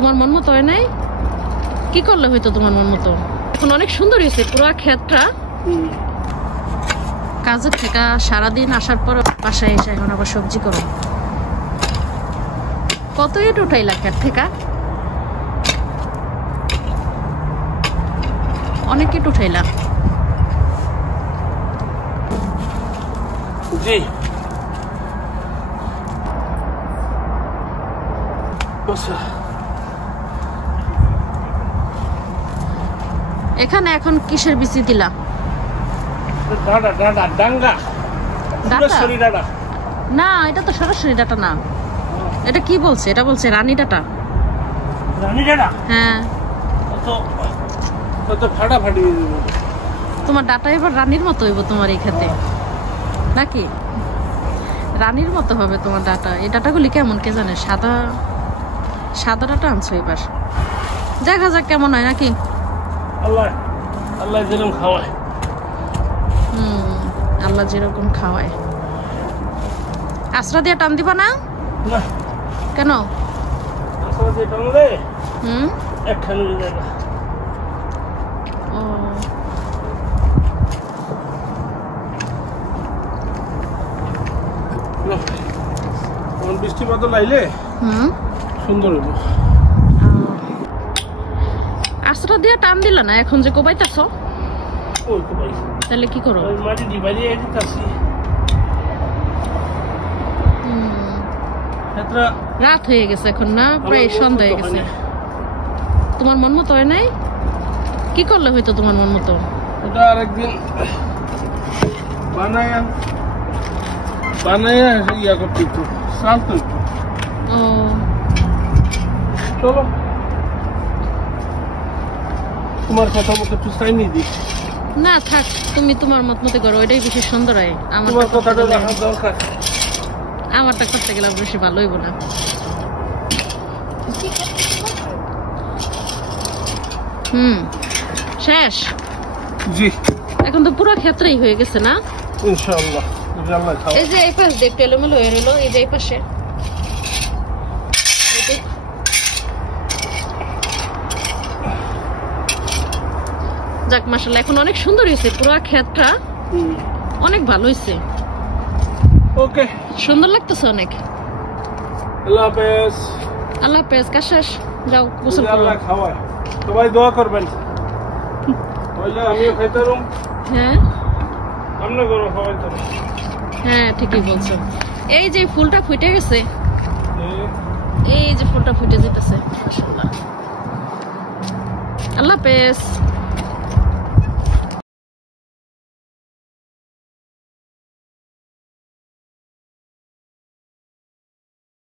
তোমার মন মতো হয় নাই? কি করলে হয়তো তোমার মন মতো? এখন অনেক সুন্দর হয়েছে পুরো ক্ষেতটা। কাজের থেকে সারাদিন আসার পর বাসায় এসে এখন আবার সবজি করো। কত ইট উঠাইলা ক্ষেত থেকে? অনেক ইট উঠাইলা। জি এখানে এখন কিসের বিচি দিলা? ডাটা ডাটা ডাঙ্গা সরাসরি ডাটা না, এটা তো সরাসরি ডাটা না। এটা কি বলছে? এটা বলছে রানী ডাটা। রানী ডাটা? হ্যাঁ। তো ফাটাফাটি তোমার ডাটা এবার রানীর মতো হইব তোমার এই খেতে নাকি? রানীর মতো হবে তোমার ডাটা। এই ডাটাগুলি কেমন কে জানে? সাদা সাদা ডাটা আনছো এবার। দেখা যাক কেমন হয় নাকি। আল্লাহ আল্লাহ যেরকম খাওয়ায়। আল্লাহ যেরকম খাওয়ায়। আশ্রা দিয়ে টান দিবা না? না। কেন? আশ্রা দিয়ে টানলে একখানে জায়গা। ও বৃষ্টি বাদল আইলে সুন্দর হইব। আশ্রা দিয়ে টান দিলা না এখন যে কোবাইতাছ? ওই কোবাই। তাহলে কি করো? ওই মাটি দিবাই দিতাছি। রাত হয়ে গেছে এখন না, প্রায় সন্ধ্যা হয়ে গেছে। তোমার মন মতো হয় নাই? কি করলে হয়তো তোমার মন মতো? ওটা আরেকদিন বানায়া ইয়া করতে একটু সাল তো একটু। ও চলো তোমার কথা মতো একটু চাইনি দি। না থাক, তুমি তোমার মত মতো করো, ওইটাই বেশি সুন্দর হয়। তোমার কথাটা রাখা দরকার। আমারটা করতে গেলে বেশি ভালো হইব না। শেষ? জি। এখন তো পুরো ক্ষেত্রেই হয়ে গেছে না? ইনশাআল্লাহ। এই যে এই পাশ দেখতে এলোমেলো হয়ে রইলো, এই যে এই পাশে। যাক মাশাআল্লাহ, এখন অনেক সুন্দর হয়েছে পুরো ক্ষেতটা। অনেক ভালো হয়েছে। ওকে, সুন্দর লাগতেছে অনেক। আল্লাহ হাফেজ। আল্লাহ হাফেজ। কাজ শেষ, যাও গোসল করো। আল্লাহ খাওয়ায়, সবাই দোয়া করবেন। তাহলে আমিও খাইতে পারুম। হ্যাঁ আমরা করো খাওয়াই তো। হ্যাঁ ঠিকই বলছো। এই যে ফুলটা ফুটে গেছে, এই যে ফুলটা ফুটে যেতেছে মাশাআল্লাহ। আল্লাহ হাফেজ।